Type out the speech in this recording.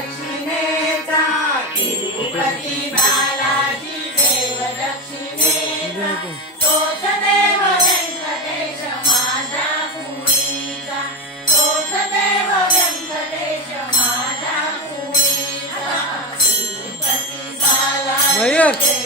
दक्षिणेचा तिरुपती बालाजी देव दक्षिणेचा तोच देव व्यंकटेश माझा पुरीचा तोच देव व्यंकटेश माझा पुरीचा तिरुपती बालाजी